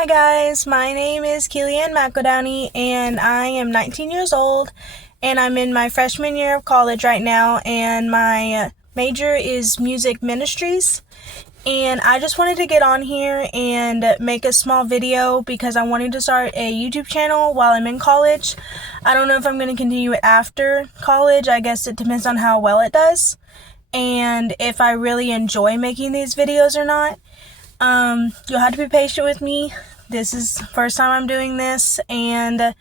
Hi guys, my name is Keely-Ann McEldowney and I am 19 years old and I'm in my freshman year of college right now and my major is music ministries. And I just wanted to get on here and make a small video because I'm wanting to start a YouTube channel while I'm in college. I don't know if I'm going to continue it after college. I guess it depends on how well it does and if I really enjoy making these videos or not. You'll have to be patient with me. This is the first time I'm doing this, and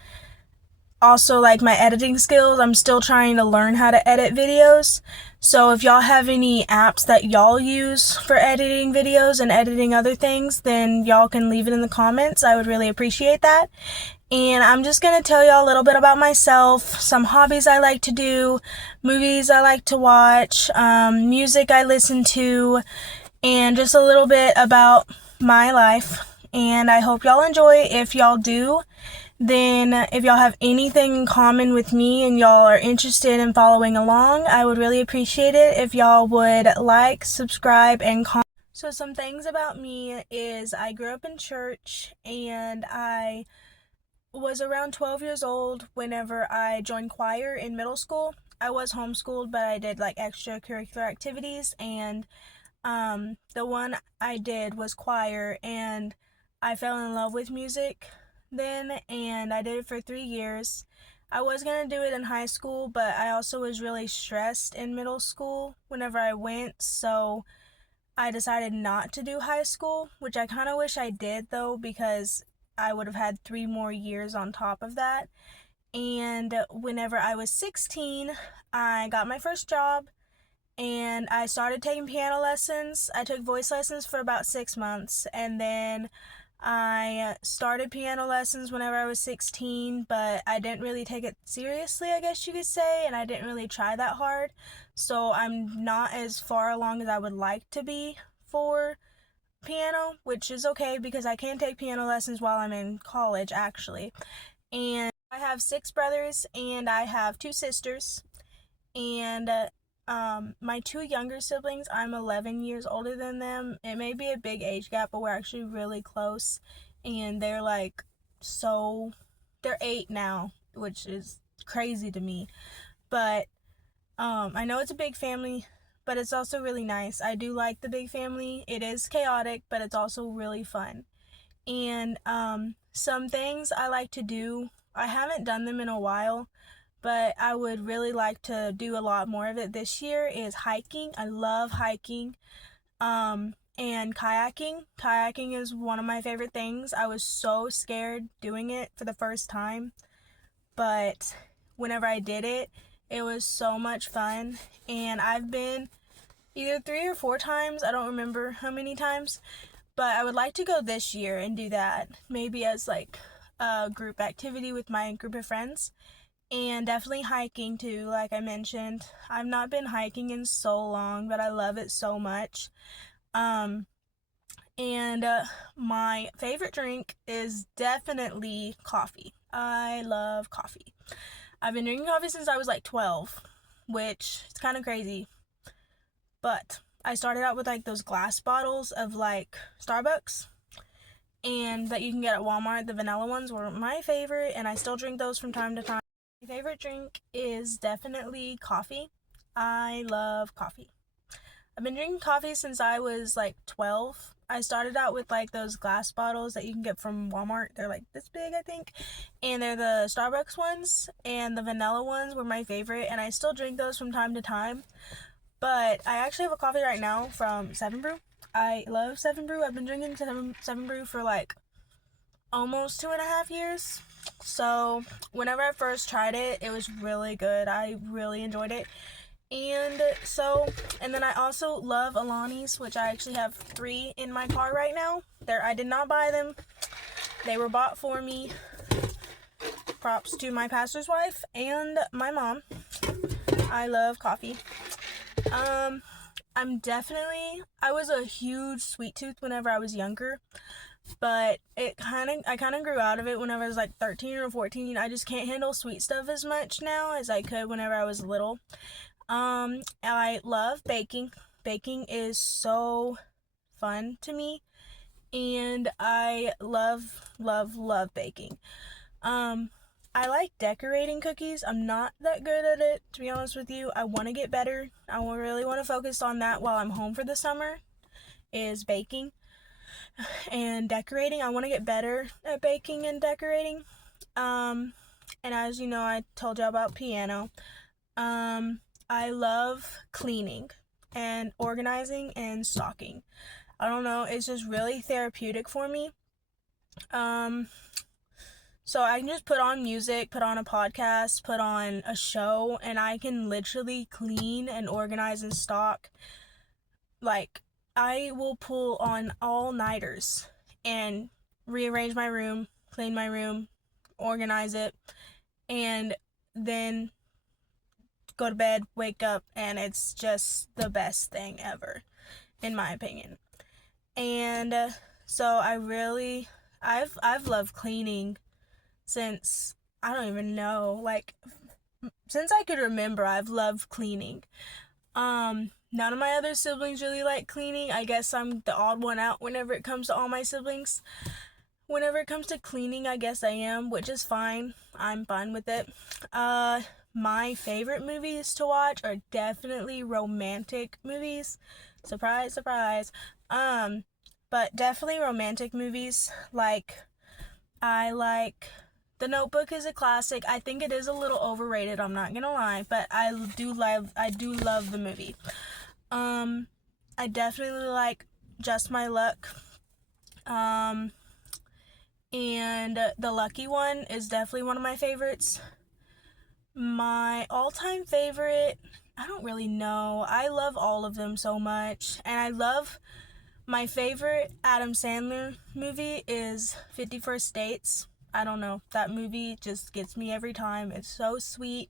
also like my editing skills, I'm still trying to learn how to edit videos. So if y'all have any apps that y'all use for editing videos and editing other things, then y'all can leave it in the comments. I would really appreciate that. And I'm just going to tell y'all a little bit about myself, some hobbies I like to do, movies I like to watch, music I listen to, and just a little bit about my life. And I hope y'all enjoy. If y'all do, then if y'all have anything in common with me and y'all are interested in following along, I would really appreciate it if y'all would like, subscribe, and comment. So some things about me is I grew up in church and I was around 12 years old whenever I joined choir in middle school. I was homeschooled, but I did like extracurricular activities, and the one I did was choir, and I fell in love with music then, and I did it for 3 years. I was gonna do it in high school, but I also was really stressed in middle school whenever I went, so I decided not to do high school, which I kind of wish I did though, because I would have had 3 more years on top of that. And whenever I was 16, I got my first job and I started taking piano lessons. I took voice lessons for about 6 months, and then I started piano lessons whenever I was 16, but I didn't really take it seriously, I guess you could say, and I didn't really try that hard. So I'm not as far along as I would like to be for piano, which is okay because I can take piano lessons while I'm in college actually. And I have 6 brothers and I have 2 sisters, and my 2 younger siblings, I'm 11 years older than them. It may be a big age gap, but we're actually really close. And they're like, so, they're 8 now, which is crazy to me. But I know it's a big family, but it's also really nice. I do like the big family. It is chaotic, but it's also really fun. And some things I like to do, I haven't done them in a while, but I would really like to do a lot more of it this year, is hiking. I love hiking. And kayaking. Kayaking is one of my favorite things. I was so scared doing it for the first time, but whenever I did it, it was so much fun. And I've been either 3 or 4 times, I don't remember how many times, but I would like to go this year and do that, maybe as like a group activity with my group of friends. And definitely hiking too, like I mentioned. I've not been hiking in so long, but I love it so much. Um, and my favorite drink is definitely coffee. I love coffee. I've been drinking coffee since I was like 12, which is kind of crazy. But I started out with like those glass bottles of like Starbucks and that you can get at Walmart. The vanilla ones were my favorite, and I still drink those from time to time. My favorite drink is definitely coffee. I love coffee. I've been drinking coffee since I was like 12. I started out with like those glass bottles that you can get from Walmart. They're like this big, I think. And they're the Starbucks ones, and the vanilla ones were my favorite, and I still drink those from time to time. But I actually have a coffee right now from 7 Brew. I love 7 Brew. I've been drinking 7 Brew for like almost 2.5 years. So whenever I first tried it, it was really good. I really enjoyed it. And then I also love Alani's, which I actually have 3 in my car right now. I did not buy them. They were bought for me. Props to my pastor's wife and my mom. I love coffee. I was a huge sweet tooth whenever I was younger, but I kind of grew out of it whenever I was like 13 or 14. I just can't handle sweet stuff as much now as I could whenever I was little. I love baking. Baking is so fun to me, and I love baking. I like decorating cookies. I'm not that good at it, to be honest with you. I want to get better. I really want to focus on that while I'm home for the summer, is baking and decorating. I want to get better at baking and decorating. And as you know, I told you about piano. I love cleaning and organizing and stocking. I don't know, it's just really therapeutic for me. So I can just put on music, put on a podcast, put on a show, and I can literally clean and organize and stock. Like, I will pull on all-nighters and rearrange my room, clean my room, organize it, and then go to bed, wake up, and it's just the best thing ever, in my opinion. And so I've loved cleaning since, I don't even know, like, since I could remember. I've loved cleaning. None of my other siblings really like cleaning. I guess I'm the odd one out whenever it comes to all my siblings. Whenever it comes to cleaning, I guess I am, which is fine. I'm fine with it. My favorite movies to watch are definitely romantic movies. Surprise, surprise. But definitely romantic movies. Like, I like The Notebook is a classic. I think it is a little overrated, I'm not gonna lie, but I do love the movie. I definitely like Just My Luck. And The Lucky One is definitely one of my favorites. My all-time favorite, I don't really know. I love all of them so much. And I love, my favorite Adam Sandler movie is 50 First Dates. I don't know. That movie just gets me every time. It's so sweet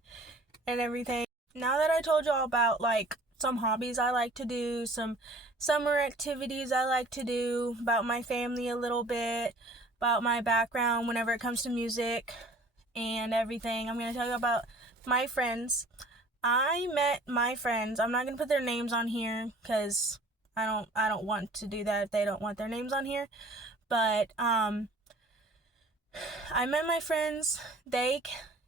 and everything. Now that I told you all about, like, some hobbies I like to do, some summer activities I like to do, about my family a little bit, about my background whenever it comes to music and everything, I'm going to tell you about my friends. I met my friends. I'm not going to put their names on here because I don't want to do that if they don't want their names on here. But I met my friends. They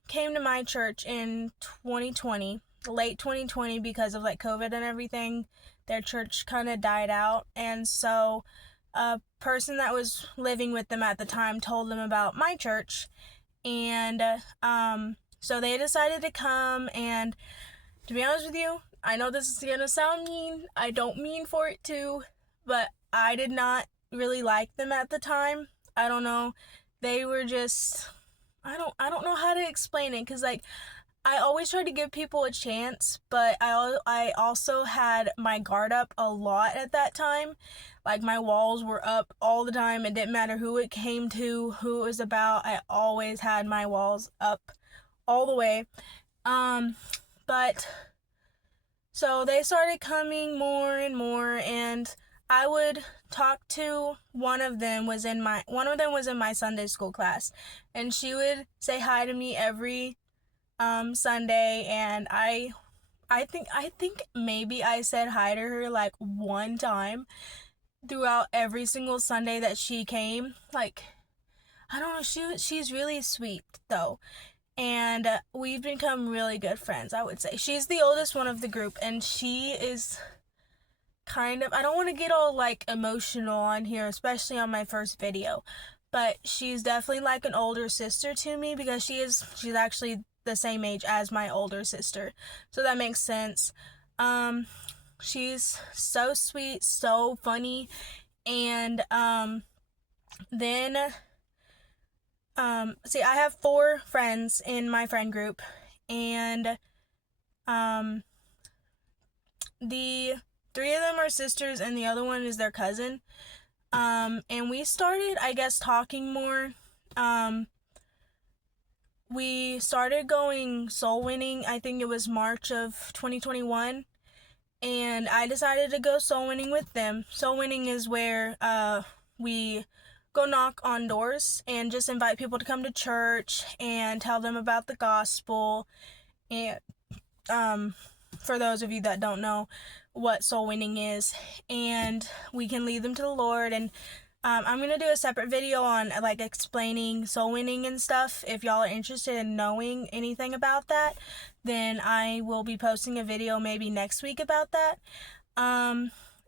came to my church in 2020, late 2020, because of, like, COVID and everything. Their church kind of died out, and so a person that was living with them at the time told them about my church, and so they decided to come. And to be honest with you, I know this is gonna sound mean. I don't mean for it to, but I did not really like them at the time. I don't know. They were just, I don't know how to explain it, cuz, like, I always try to give people a chance, but I also had my guard up a lot at that time. Like, my walls were up all the time. It didn't matter who it came to, who it was about. I always had my walls up all the way. But so they started coming more and more, and I would talk to one of them was in my Sunday school class, and she would say hi to me every Sunday, and I think maybe I said hi to her like one time throughout every single Sunday that she came. Like, I don't know, she's really sweet though. And we've become really good friends, I would say. She's the oldest one of the group, and she is kind of, I don't want to get all, like, emotional on here, especially on my first video, but she's definitely like an older sister to me, because she's actually the same age as my older sister, so that makes sense. She's so sweet, so funny, and then see, I have 4 friends in my friend group, and the 3 of them are sisters, and the other one is their cousin. And we started, I guess, talking more. We started going soul winning, I think it was March of 2021, and I decided to go soul winning with them. Soul winning is where we go knock on doors and just invite people to come to church and tell them about the gospel. And for those of you that don't know what soul winning is, and we can lead them to the Lord, and I'm going to do a separate video on like explaining soul winning and stuff. If y'all are interested in knowing anything about that, then I will be posting a video maybe next week about that.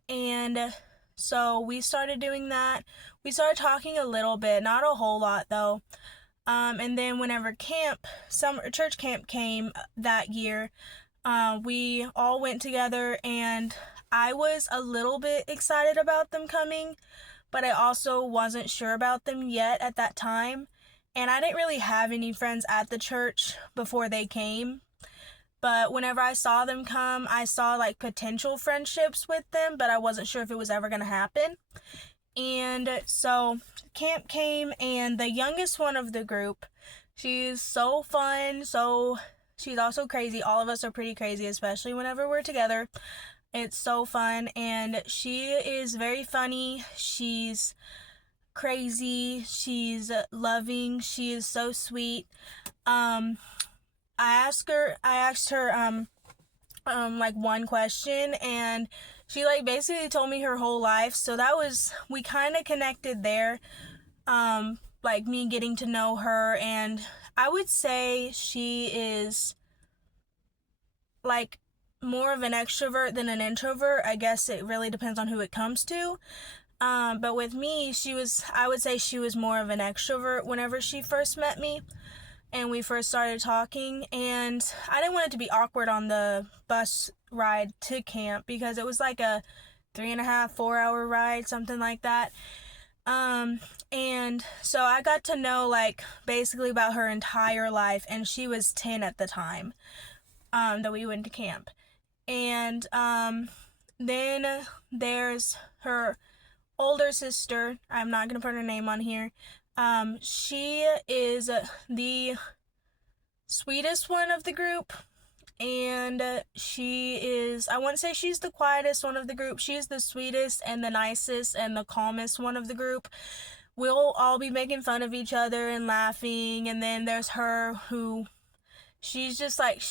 And so we started doing that. We started talking a little bit, not a whole lot though. And then whenever church camp came that year, we all went together, and I was a little bit excited about them coming, but I also wasn't sure about them yet at that time. And I didn't really have any friends at the church before they came. But whenever I saw them come, I saw like potential friendships with them, but I wasn't sure if it was ever going to happen. And so camp came, and the youngest one of the group, she's so fun, she's also crazy. All of us are pretty crazy, especially whenever we're together. It's so fun, and she is very funny. She's crazy. She's loving. She is so sweet. I asked her like one question, and she like basically told me her whole life. So we kind of connected there. Like me getting to know her, and I would say she is like more of an extrovert than an introvert. I guess it really depends on who it comes to. But with me, I would say she was more of an extrovert whenever she first met me and we first started talking. And I didn't want it to be awkward on the bus ride to camp because it was like a 3.5, 4 hour ride, something like that. And so I got to know like basically about her entire life, and she was 10 at the time, that we went to camp. And, then there's her older sister. I'm not gonna put her name on here. She is the sweetest one of the group, and I wouldn't say she's the quietest one of the group. She's the sweetest and the nicest and the calmest one of the group. We'll all be making fun of each other and laughing, and then there's her who she's just like,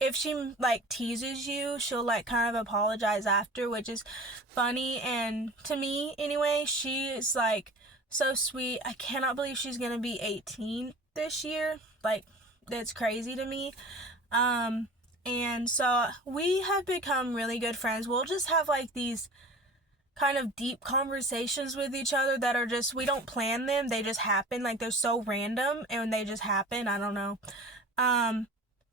if she like teases you, she'll like kind of apologize after, which is funny. And to me anyway, she is like so sweet. I cannot believe she's gonna be 18 this year. Like, that's crazy to me. And so we have become really good friends. We'll just have like these kind of deep conversations with each other that are just, we don't plan them, they just happen. Like, they're so random and they just happen. I don't know.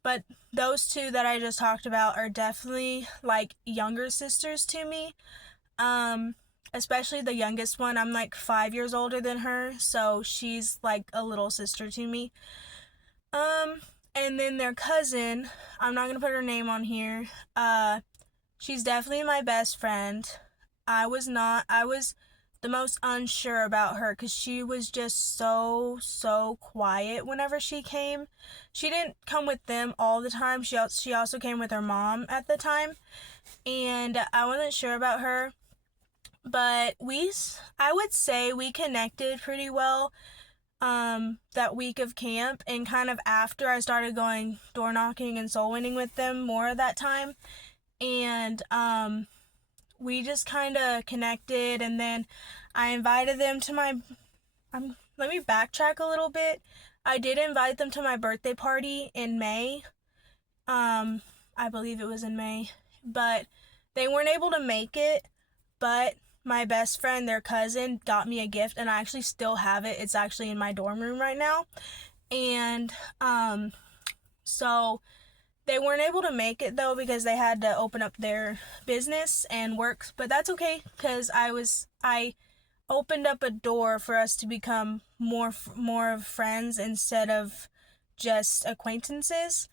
But those two that I just talked about are definitely like younger sisters to me. Especially the youngest one. I'm like 5 years older than her, so she's like a little sister to me. And then their cousin, I'm not gonna put her name on here. She's definitely my best friend. I was the most unsure about her because she was just so quiet whenever she came. She didn't come with them all the time. She also came with her mom at the time, and I wasn't sure about her. But I would say we connected pretty well that week of camp, and kind of after I started going door knocking and soul winning with them more at that time. And we just kind of connected, and then I invited them to let me backtrack a little bit. I did invite them to my birthday party in May. I believe it was in May, but they weren't able to make it. But my best friend, their cousin, got me a gift, and I actually still have it. It's actually in my dorm room right now. And so they weren't able to make it though because they had to open up their business and work, but that's okay because I opened up a door for us to become more of friends instead of just acquaintances.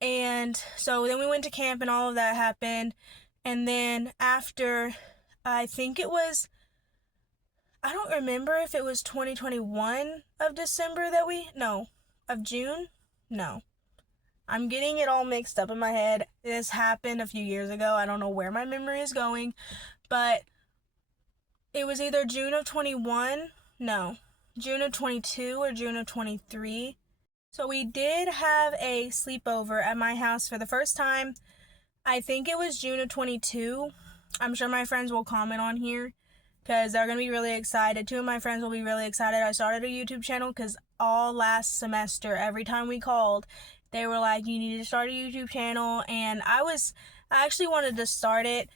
And so then we went to camp and all of that happened. And then after, I don't remember if it was 2021 of December of June? No. I'm getting it all mixed up in my head. This happened a few years ago. I don't know where my memory is going, but it was either June of 21, no, June of 22 or June of 23. So we did have a sleepover at my house for the first time. I think it was June of 22. I'm sure my friends will comment on here. because they're going to be really excited. Two of my friends will be really excited. I started a YouTube channel because all last semester, every time we called, they were like, you need to start a YouTube channel. And I actually wanted to start it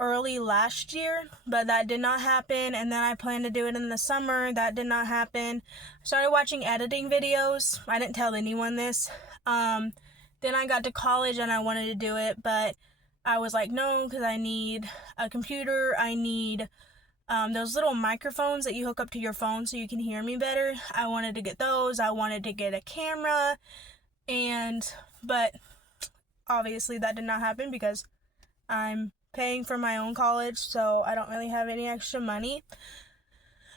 early last year, but that did not happen. And then I planned to do it in the summer. That did not happen. I started watching editing videos. I didn't tell anyone this. Then I got to college and I wanted to do it, but I was like, no, because I need a computer. I need those little microphones that you hook up to your phone so you can hear me better. I wanted to get those. I wanted to get a camera, but obviously that did not happen because I'm paying for my own college, so I don't really have any extra money.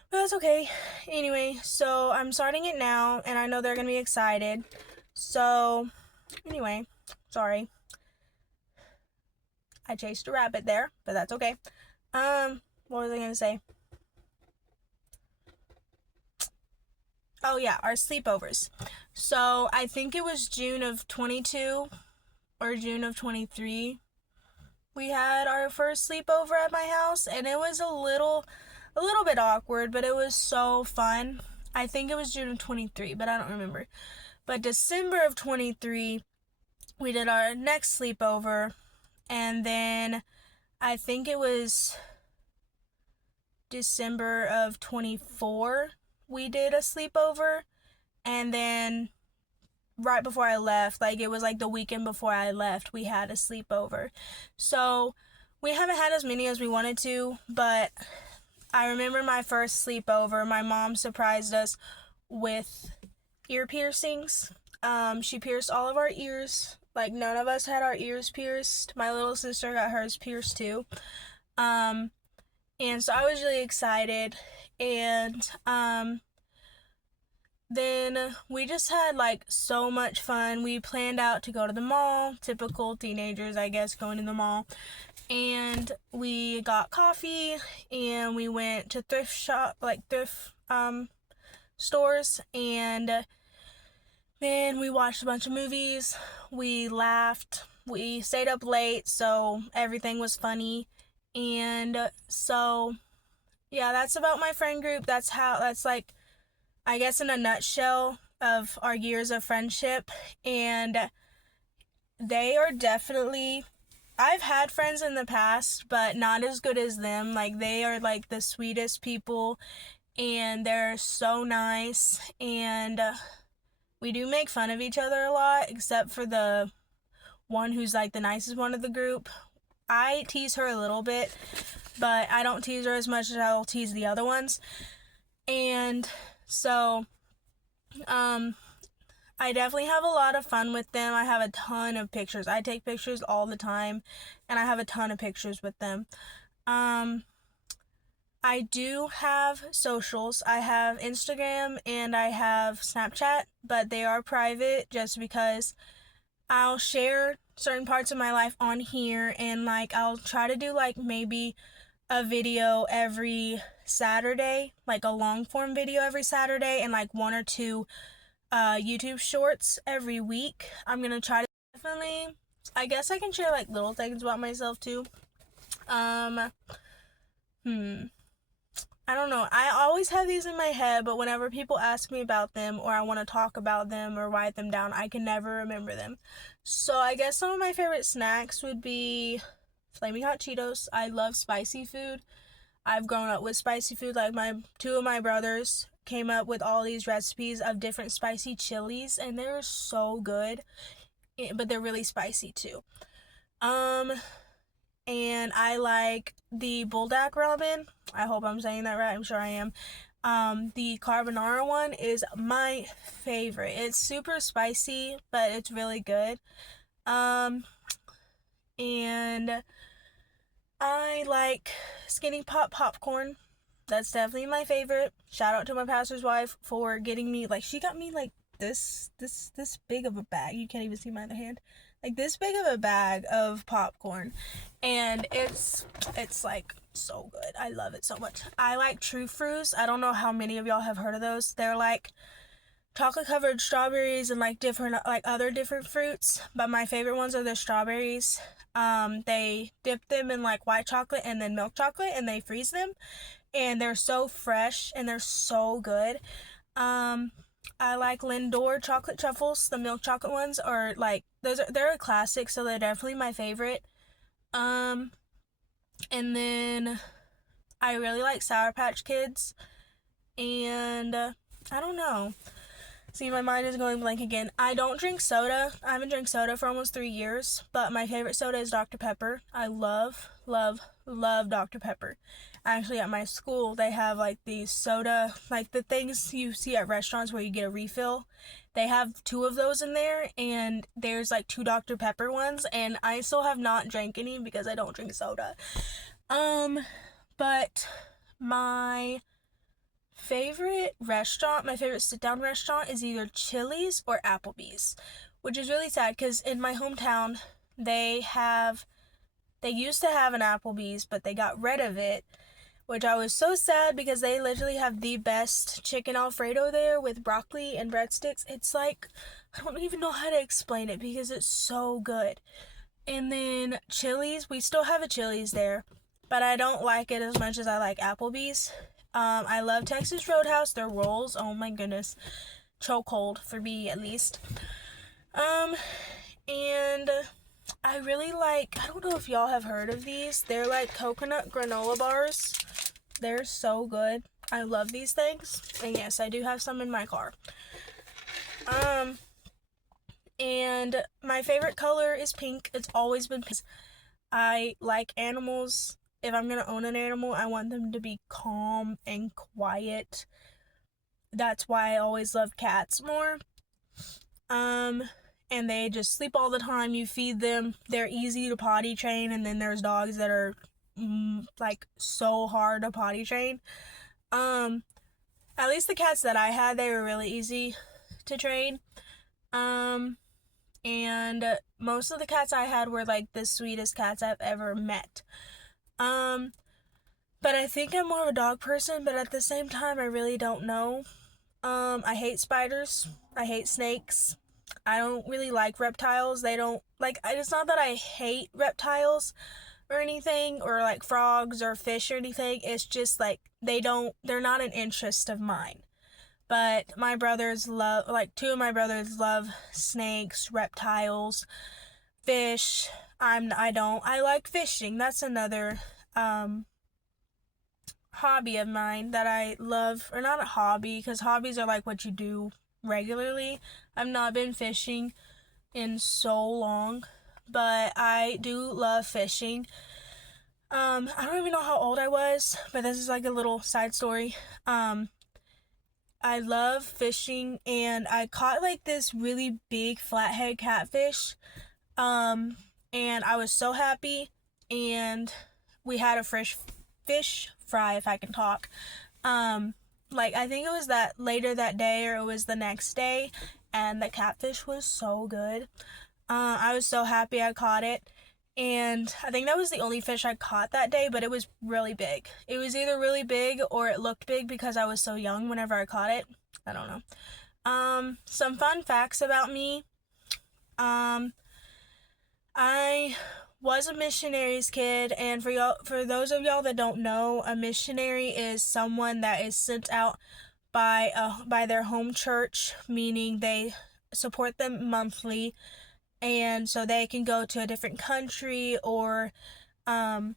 But that's okay. Anyway, so I'm starting it now, and I know they're going to be excited. So, anyway, sorry. I chased a rabbit there, but that's okay. What was I going to say? Oh yeah, our sleepovers. So, I think it was June of 22 or June of 23. We had our first sleepover at my house, and it was a little bit awkward, but it was so fun. I think it was June of 23, but I don't remember. But December of 23, we did our next sleepover, and then I think it was December of 24, we did a sleepover, and then right before I left, like it was like the weekend before I left, we had a sleepover. So we haven't had as many as we wanted to, but I remember my first sleepover, my mom surprised us with ear piercings. She pierced all of our ears. Like none of us had our ears pierced. My little sister got hers pierced too. And so I was really excited, and then we just had like so much fun. We planned out to go to the mall, typical teenagers, I guess, going to the mall. And we got coffee, and we went to thrift stores, and then we watched a bunch of movies. We laughed. We stayed up late, so everything was funny. And so, yeah, that's about my friend group. That's like, I guess in a nutshell of our years of friendship. And they are definitely, I've had friends in the past, but not as good as them. Like they are like the sweetest people, and they're so nice, and we do make fun of each other a lot, except for the one who's like the nicest one of the group. I tease her a little bit, but I don't tease her as much as I'll tease the other ones. And so, I definitely have a lot of fun with them. I have a ton of pictures. I take pictures all the time, and I have a ton of pictures with them. I do have socials. I have Instagram and I have Snapchat, but they are private just because I'll share certain parts of my life on here, and like I'll try to do like maybe a video every Saturday, like a long form video every Saturday, and like one or two YouTube shorts every week. I'm gonna try to definitely, I guess I can share like little things about myself too. I don't know. I always have these in my head, but whenever people ask me about them or I want to talk about them or write them down, I can never remember them. So I guess some of my favorite snacks would be Flaming Hot Cheetos. I love spicy food. I've grown up with spicy food. Like two of my brothers came up with all these recipes of different spicy chilies, and they're so good, but they're really spicy too. And I like the Buldak ramen. I hope I'm saying that right. I'm sure I am. The carbonara one is my favorite. It's super spicy, but it's really good. And I like Skinny Pop popcorn. That's definitely my favorite. Shout out to my pastor's wife for getting me, like, she got me like this big of a bag. You can't even see my other hand. Like this big of a bag of popcorn, and it's like so good. I love it so much. I like True Fruits. I don't know how many of y'all have heard of those. They're like chocolate covered strawberries and like different, like other different fruits, but my favorite ones are the strawberries. They dip them in like white chocolate and then milk chocolate, and they freeze them, and they're so fresh and they're so good. I like Lindor chocolate truffles. The milk chocolate ones are like they're a classic, so they're definitely my favorite. Um, and then I really like Sour Patch Kids, and I don't know. See, my mind is going blank again. I don't drink soda. I haven't drank soda for almost 3 years, but my favorite soda is Dr. Pepper. I love, love, love Dr. Pepper. Actually, at my school, they have like these soda, like the things you see at restaurants where you get a refill. They have 2 of those in there, and there's like 2 Dr. Pepper ones, and I still have not drank any because I don't drink soda. But my my favorite sit-down restaurant is either Chili's or Applebee's, which is really sad because in my hometown, they used to have an Applebee's, but they got rid of it, which I was so sad because they literally have the best chicken Alfredo there with broccoli and breadsticks. It's like, I don't even know how to explain it because it's so good. And then Chili's, we still have a Chili's there, but I don't like it as much as I like Applebee's. I love Texas Roadhouse, their rolls, oh my goodness, chokehold for me at least. And I really like, I don't know if y'all have heard of these, they're like coconut granola bars. They're so good. I love these things, and yes, I do have some in my car. And my favorite color is pink. It's always been pink. I like animals. If I'm gonna own an animal, I want them to be calm and quiet. That's why I always love cats more. And they just sleep all the time. You feed them. They're easy to potty train, and then there's dogs that are like so hard to potty train. At least the cats that I had, they were really easy to train. And most of the cats I had were like the sweetest cats I've ever met. But I think I'm more of a dog person, but at the same time, I really don't know. I hate spiders. I hate snakes. I don't really like reptiles. It's not that I hate reptiles or anything, or like frogs or fish or anything. It's just like, they're not an interest of mine. But 2 of my brothers love snakes, reptiles, fish. I like fishing. That's another, hobby of mine that I love, or not a hobby, because hobbies are like what you do regularly. I've not been fishing in so long, but I do love fishing. I don't even know how old I was, but this is like a little side story. I love fishing, and I caught like this really big flathead catfish. And I was so happy, and we had a fresh fish fry, if I can talk. I think it was that later that day, or it was the next day, and the catfish was so good. I was so happy I caught it. And I think that was the only fish I caught that day, but it was really big. It was either really big or it looked big because I was so young whenever I caught it. I don't know. Some fun facts about me. I was a missionary's kid, and for those of y'all that don't know, a missionary is someone that is sent out by their home church, meaning they support them monthly, and so they can go to a different country, or and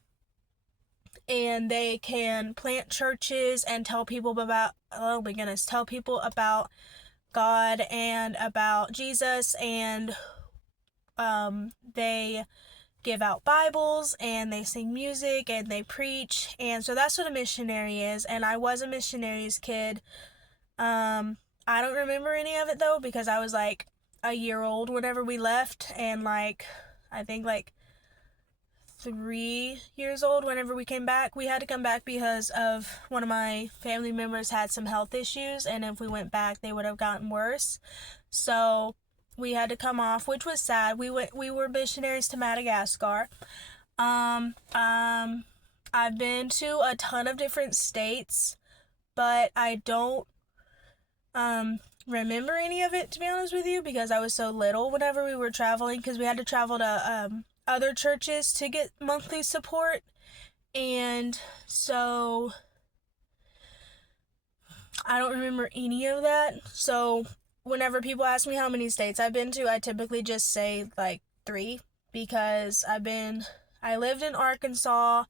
they can plant churches and tell people about God and about Jesus, and they give out Bibles, and they sing music, and they preach, and so that's what a missionary is. And I was a missionary's kid. I don't remember any of it though, because I was like a year old whenever we left, and I think 3 years old whenever we came back. We had to come back because of one of my family members had some health issues, and if we went back, they would have gotten worse. So we had to come off, which was sad. We were missionaries to Madagascar. I've been to a ton of different states, but I don't remember any of it, to be honest with you, because I was so little whenever we were traveling, because we had to travel to other churches to get monthly support. And so I don't remember any of that. So whenever people ask me how many states I've been to, I typically just say like 3 because I lived in Arkansas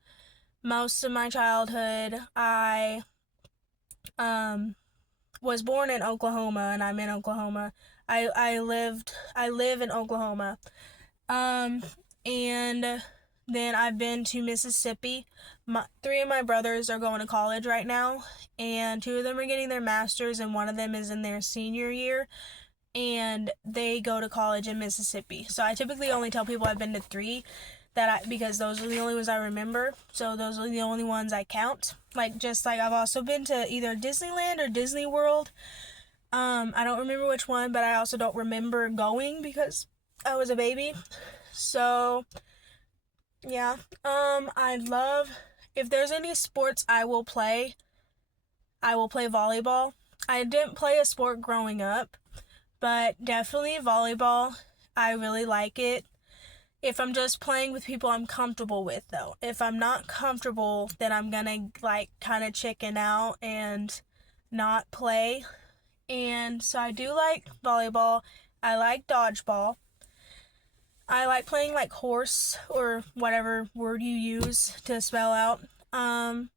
most of my childhood. I um was born in Oklahoma and I'm in Oklahoma. I live in Oklahoma. Um and then I've been to Mississippi. 3 of my brothers are going to college right now, and 2 of them are getting their masters, and one of them is in their senior year, and they go to college in Mississippi. So I typically only tell people I've been to 3 because those are the only ones I remember. So those are the only ones I count. Just like I've also been to either Disneyland or Disney World. I don't remember which one, but I also don't remember going because I was a baby. So yeah. I love, if there's any sports I will play volleyball. I didn't play a sport growing up, but definitely volleyball. I really like it. If I'm just playing with people I'm comfortable with, though. If I'm not comfortable, then I'm gonna kind of chicken out and not play. And so I do like volleyball. I like dodgeball. I like playing horse or whatever word you use to spell out. And